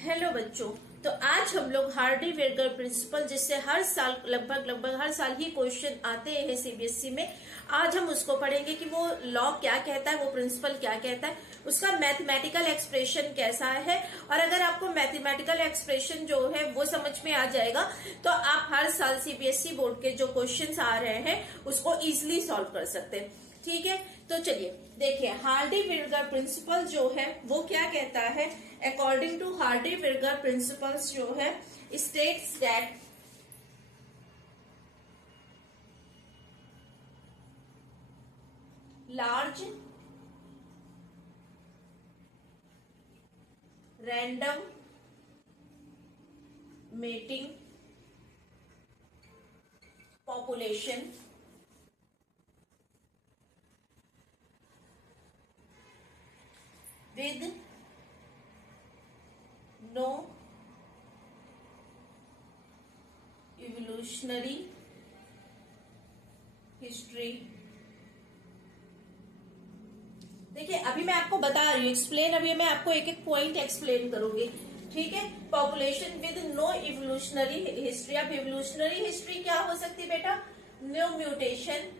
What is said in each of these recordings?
Hello बच्चों, तो आज हम लोग हार्डी-वेगर प्रिंसिपल, जिससे हर साल लगभग हर साल ही क्वेश्चन आते हैं सीबीएसई में। आज हम उसको पढ़ेंगे कि वो लॉ क्या कहता है, वो प्रिंसिपल क्या कहता है, उसका मैथमेटिकल एक्सप्रेशन कैसा है। और अगर आपको मैथमेटिकल एक्सप्रेशन जो है वो समझ में आ जाएगा तो आप हर साल सीबीएसई बोर्ड के जो क्वेश्चंस आ रहे हैं उसको इजिली सॉल्व कर सकते हैं। ठीक है, तो चलिए देखिए, हार्डी-वेगर प्रिंसिपल जो है वो क्या कहता है। अकॉर्डिंग टू हार्डी-वेगर प्रिंसिपल्स जो है states that large random mating population with no evolutionary history। देखिए, अभी मैं आपको बता रही हूँ एक्सप्लेन, अभी मैं आपको एक एक पॉइंट एक्सप्लेन करूंगी। ठीक है, population with no evolutionary history. अब इवोल्यूशनरी हिस्ट्री क्या हो सकती है बेटा? No mutation.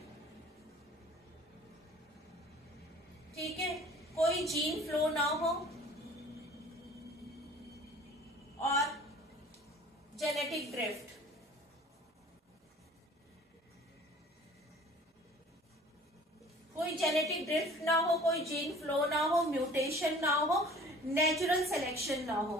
ठीक है, कोई जीन फ्लो ना हो और जेनेटिक ड्रिफ्ट। कोई जेनेटिक ड्रिफ्ट ना हो, कोई जीन फ्लो ना हो, म्यूटेशन ना हो, नेचुरल सिलेक्शन ना हो।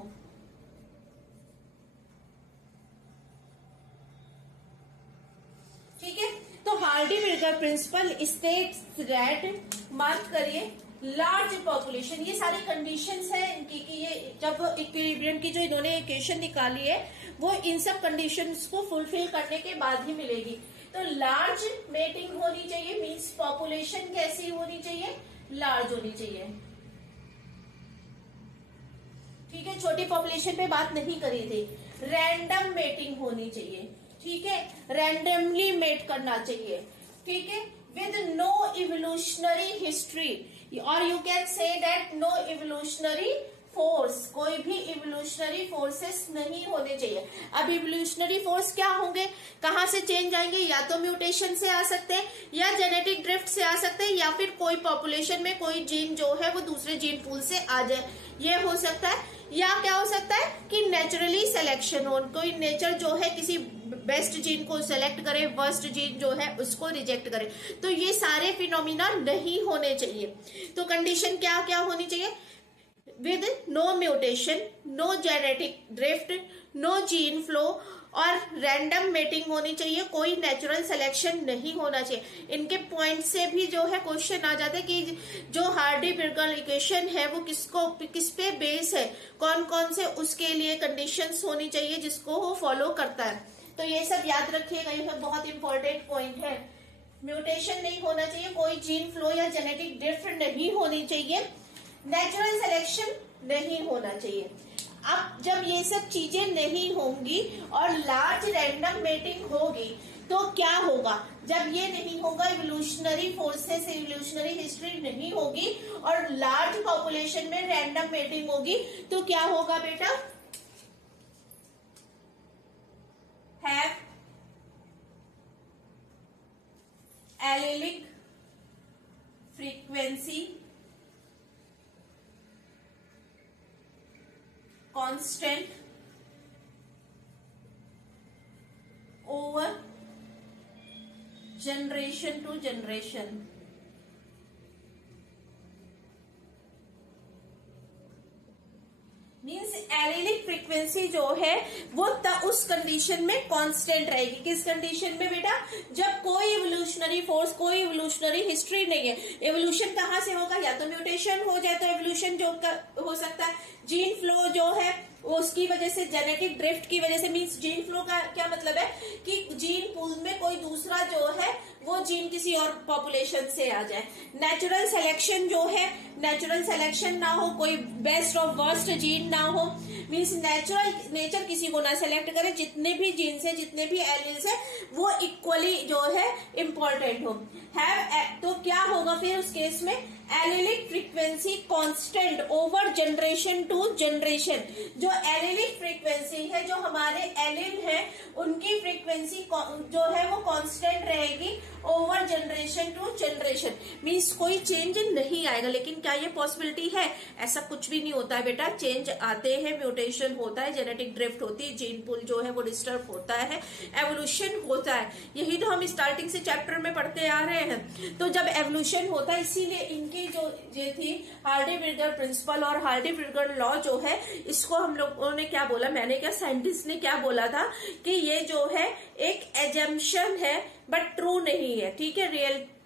ठीक है, तो हार्डी-वेगर प्रिंसिपल स्टेट्स दैट, मार्क करिए, लार्ज पॉपुलेशन। ये सारी कंडीशंस है इनकी कि ये जब इक्विलिब्रियम की जो इन्होंने इक्वेशन निकाली है वो इन सब कंडीशंस को फुलफिल करने के बाद ही मिलेगी। तो लार्ज मेटिंग होनी चाहिए, मींस पॉपुलेशन कैसी होनी चाहिए? लार्ज होनी चाहिए। ठीक है, छोटी पॉपुलेशन पे बात नहीं करी थी। रैंडम मेटिंग होनी चाहिए। ठीक है, रैंडमली मेट करना चाहिए। ठीक है, with no evolutionary history, or you can say that no evolutionary force। कोई भी evolutionary forces नहीं होने चाहिए। अब evolutionary force क्या होंगे, कहां से चेंज आएंगे? या तो म्यूटेशन से आ सकते हैं, या जेनेटिक ड्रिफ्ट से आ सकते हैं, या फिर कोई पॉपुलेशन में कोई जीन जो है वो दूसरे जीन पूल से आ जाए, ये हो सकता है। या क्या हो सकता है कि नेचुरली सिलेक्शन हो, कोई नेचर जो है किसी बेस्ट जीन को सेलेक्ट करे, वर्स्ट जीन जो है उसको रिजेक्ट करे। तो ये सारे फिनोमिना नहीं होने चाहिए। तो कंडीशन क्या क्या होनी चाहिए? With no mutation, no genetic drift, no gene flow और रैंडम मेटिंग होनी चाहिए। कोई नेचुरल सिलेक्शन नहीं होना चाहिए। इनके पॉइंट से भी जो है क्वेश्चन आ जाता है कि जो हार्डी-वेगर इक्वेशन है वो किस पे बेस है, कौन कौन से उसके लिए कंडीशंस होनी चाहिए जिसको वो फॉलो करता है। तो ये सब याद रखिएगा, ये बहुत इंपॉर्टेंट पॉइंट है। म्यूटेशन नहीं होना चाहिए, कोई जीन फ्लो या जेनेटिक ड्रिफ्ट नहीं होनी चाहिए, नेचुरल सिलेक्शन नहीं होना चाहिए। अब जब ये सब चीजें नहीं होंगी और लार्ज रैंडम मेटिंग होगी तो क्या होगा? जब ये नहीं होगा, इवोल्यूशनरी फोर्सेस, इवोल्यूशनरी हिस्ट्री नहीं होगी और लार्ज पॉपुलेशन में रैंडम मेटिंग होगी तो क्या होगा बेटा? Have allylic frequency constant over generation to generation। Means allylic frequency जो है वो उस कंडीशन में कांस्टेंट रहेगी। किस कंडीशन में बेटा? जब कोई इवोल्यूशनरी फोर्स, कोई इवोल्यूशनरी हिस्ट्री नहीं है। इवोल्यूशन कहां से होगा? या तो म्यूटेशन हो जाए तो इवोल्यूशन जो हो सकता है, जीन फ्लो जो है उसकी वजह से, जेनेटिक ड्रिफ्ट की वजह से। मीन्स जीन फ्लो का क्या मतलब है कि जीन पूल में कोई दूसरा जो है वो जीन किसी और पॉपुलेशन से आ जाए। नेचुरल सिलेक्शन जो है, नेचुरल सिलेक्शन ना हो, कोई बेस्ट और वर्स्ट जीन ना हो। मीन्स नेचर किसी को ना सेलेक्ट करे, जितने भी जीन्स है, जितने भी एलिल्स है वो इक्वली जो है इम्पोर्टेंट हो। तो क्या होगा फिर उस केस में? Allelic frequency constant over generation to to generation. जो एलिलिक फ्रीक्वेंसी है, जो हमारे एलिल है, उनकी फ्रीक्वेंसी जो है वो कांस्टेंट रहेगी over generation to generation. Means कोई चेंज नहीं आएगा। लेकिन क्या ये पॉसिबिलिटी है? ऐसा कुछ भी नहीं होता है बेटा। चेंज आते हैं, म्यूटेशन होता है, जेनेटिक ड्रिफ्ट होती है, जीन पूल जो है वो डिस्टर्ब होता है, एवोल्यूशन होता है। यही तो हम स्टार्टिंग से चैप्टर में पढ़ते आ रहे हैं। तो जब एवोल्यूशन होता है, इसीलिए इनकी जो ये थी हार्डी-विल्गर प्रिंसिपल और हार्डी-विल्गर लॉ जो है, इसको हम लोगों ने क्या बोला, मैंने क्या, साइंटिस्ट ने क्या बोला था कि ये जो है एक एजम्पशन है बट ट्रू नहीं है। ठीक है,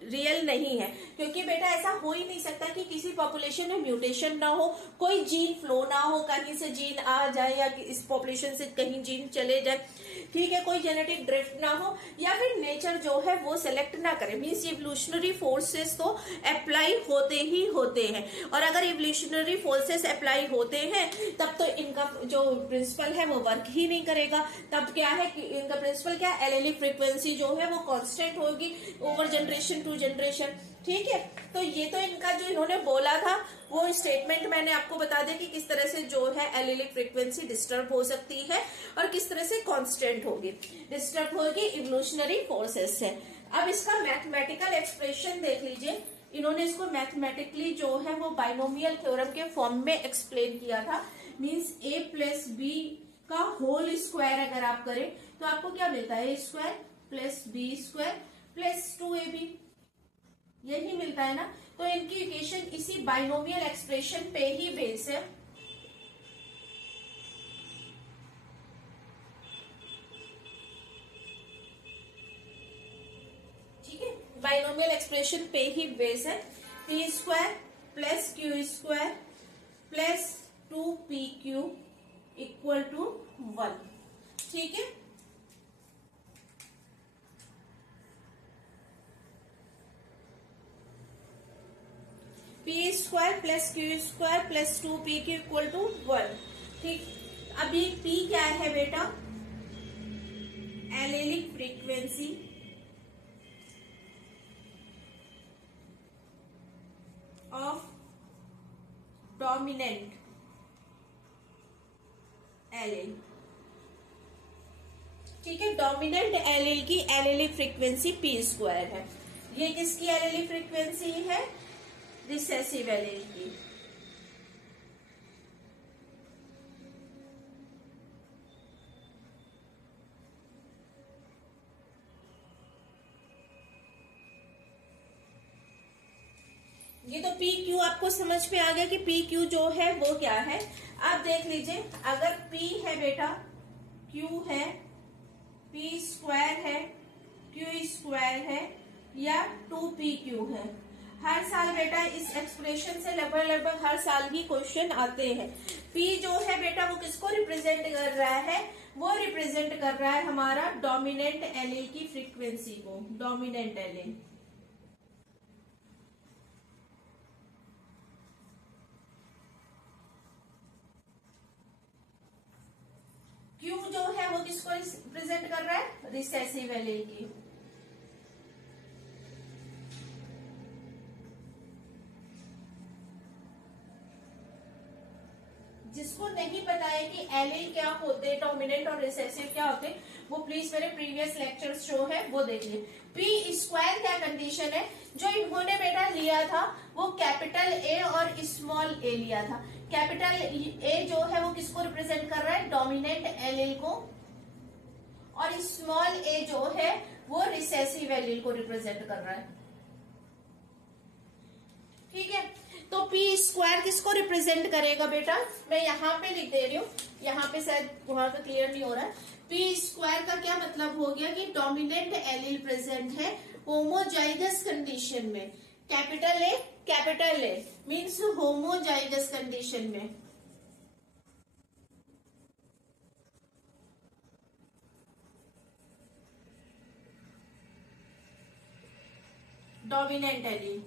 रियल नहीं है। क्योंकि बेटा ऐसा हो ही नहीं सकता कि किसी पॉपुलेशन में म्यूटेशन ना हो, कोई जीन फ्लो ना हो, कहीं से जीन आ जाए या इस पॉपुलेशन से कहीं जीन चले जाए। ठीक है, कोई जेनेटिक ड्रिफ्ट ना हो, या फिर नेचर जो है वो सेलेक्ट ना करे। मीन्स इवोल्यूशनरी फोर्सेस तो अप्लाई होते ही होते हैं। और अगर इवोल्यूशनरी फोर्सेस अप्लाई होते हैं तब तो इनका जो प्रिंसिपल है वो वर्क ही नहीं करेगा। तब क्या है कि इनका प्रिंसिपल क्या, एलिलिक फ्रीक्वेंसी जो है वो कांस्टेंट होगी ओवर जनरेशन टू जनरेशन। ठीक है, तो ये तो इनका जो इन्होंने बोला था वो स्टेटमेंट मैंने आपको बता दिया कि किस तरह से जो है एलिलिक फ्रीक्वेंसी डिस्टर्ब हो सकती है और किस तरह से कांस्टेंट होगी, डिस्टर्ब होगी इवोल्यूशनरी फोर्सेस से। अब इसका मैथमेटिकल एक्सप्रेशन देख लीजिए। इन्होंने इसको मैथमेटिकली जो है वो बाइनोमियल थ्योरम के फॉर्म में एक्सप्लेन किया था। मीन्स a प्लस बी का होल स्क्वायर अगर आप करें तो आपको क्या मिलता है, a square plus B square plus 2ab, यही मिलता है ना। तो इनकी इक्वेशन इसी बाइनोमियल एक्सप्रेशन पे ही बेस है। ठीक है, बाइनोमियल एक्सप्रेशन पे ही बेस है। P square plus Q square plus 2pq equal to 1। ठीक है, P square plus Q square plus 2pq equal to 1। ठीक, अब ये p क्या है बेटा, allelic frequency of dominant allele. ठीक है, डोमिनेंट एलिल की एलिलिक फ्रीक्वेंसी p स्क्वायर है। ये किसकी एलिलिक फ्रीक्वेंसी है, रिसेसिव एलील की। ये तो पी क्यू आपको समझ में आ गया कि पी क्यू जो है वो क्या है। आप देख लीजिए, अगर पी है बेटा, क्यू है, पी स्क्वायर है, क्यू स्क्वायर है या 2pq है। हर साल बेटा इस एक्सप्रेशन से लगभग हर साल ही क्वेश्चन आते हैं। P जो है बेटा वो किसको रिप्रेजेंट कर रहा है, वो रिप्रेजेंट कर रहा है हमारा डोमिनेंट एलील की फ्रीक्वेंसी को, डोमिनेंट एलील। Q जो है वो किसको रिप्रेजेंट कर रहा है, रिसेसिव एलील की। जिसको नहीं पता है कि एलील क्या होते हैं, डोमिनेंट और रिसेसिव क्या होते हैं, वो प्लीज मेरे प्रीवियस लेक्चर्स जो है वो देखिए। पी स्क्वायर क्या कंडीशन है, जो इन्होंने बेटा लिया था वो कैपिटल ए और स्मॉल ए लिया था। कैपिटल ए जो है वो किसको रिप्रेजेंट कर रहा है, डोमिनेंट एलील को, और स्मॉल ए जो है वो रिसेसिव एलील को रिप्रेजेंट कर रहा है। ठीक है, तो पी स्क्वायर किसको रिप्रेजेंट करेगा बेटा, मैं यहाँ पे लिख दे रही हूँ, यहाँ पे शायद वहां का क्लियर नहीं हो रहा है। पी स्क्वायर का क्या मतलब हो गया कि डोमिनेंट एलील प्रेजेंट है होमोजाइगस कंडीशन में। Capital a means homozygous condition में। Dominant allele,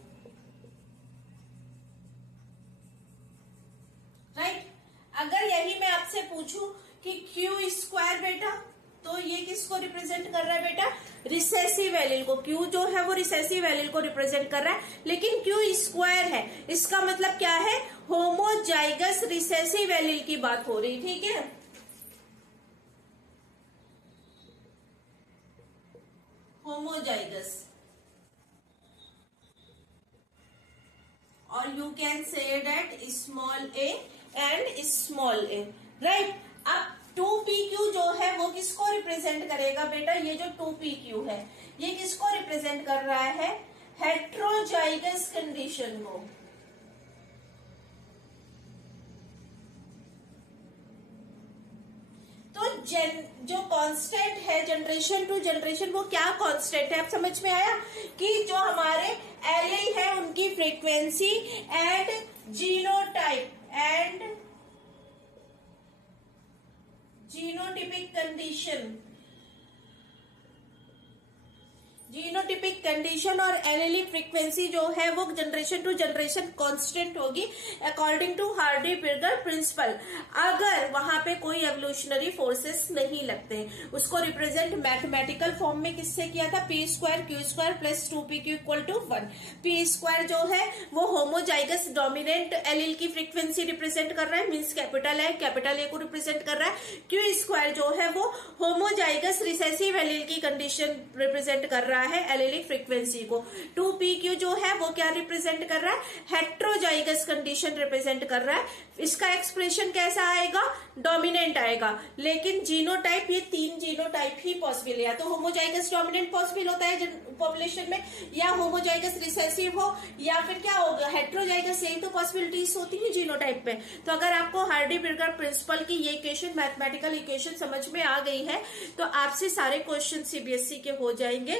right. अगर यही मैं आपसे पूछूं कि क्यू स्क्वायर बेटा, तो ये किसको रिप्रेजेंट कर रहा है बेटा, रिसेसिव एलील को। क्यू जो है वो रिसेसिव एलील को रिप्रेजेंट कर रहा है, लेकिन क्यू स्क्वायर है, इसका मतलब क्या है, होमोजाइगस रिसेसिव एलील की बात हो रही, ठीक है। होमोजाइगस, और you can say that small A and small A, right. अब 2pq जो है वो किसको रिप्रेजेंट करेगा बेटा, ये जो 2pq है ये किसको रिप्रेजेंट कर रहा है, हेट्रोजाइगस कंडीशन को। तो जो कांस्टेंट है जनरेशन टू जनरेशन, वो क्या कांस्टेंट है, आप समझ में आया कि जो हमारे एलील है उनकी frequency and genotype and genotypic condition, genotypic condition और एलेलिक फ्रीक्वेंसी जो है वो जनरेशन टू जनरेशन कांस्टेंट होगी अकॉर्डिंग टू हार्डी-पिर्गर प्रिंसिपल, अगर वहां पे कोई एवोल्यूशनरी फोर्सेस नहीं लगते। उसको रिप्रेजेंट मैथमेटिकल फॉर्म में किससे किया था, P square Q square plus 2pq equal to 1। P square जो है वो होमोजाइगस डोमिनेंट एलील की फ्रीक्वेंसी रिप्रेजेंट कर रहा है, मीन्स कैपिटल है, कैपिटल ए को रिप्रेजेंट कर रहा है। क्यू स्क्वायर जो है वो होमोजाइगस रिसेसिव एलील की कंडीशन रिप्रेजेंट कर रहा है, एलेलिक फ्रीक्वेंसी को। 2pq जो है वो क्या रिप्रेजेंट कर रहा है, हेट्रोजाइगस कंडीशन रिप्रेजेंट कर रहा है। इसका एक्सप्रेशन कैसा आएगा, डोमिनेंट आएगा, लेकिन जीनोटाइप, ये 3 जीनोटाइप ही पॉसिबल है, या तो होमोजाइगस डोमिनेंट पॉसिबल होता है पॉपुलेशन में, या होमोजाइगस रिसेसिव हो, या फिर क्या होगा, हेट्रोजाइगस, यही तो पॉसिबिलिटीज होती है जीनोटाइप में। तो अगर आपको हार्डी-पिर्गर प्रिंसिपल की ये इक्वेशन, मैथमेटिकल इक्वेशन समझ में आ गई है तो आपसे सारे क्वेश्चन सीबीएसई के हो जाएंगे।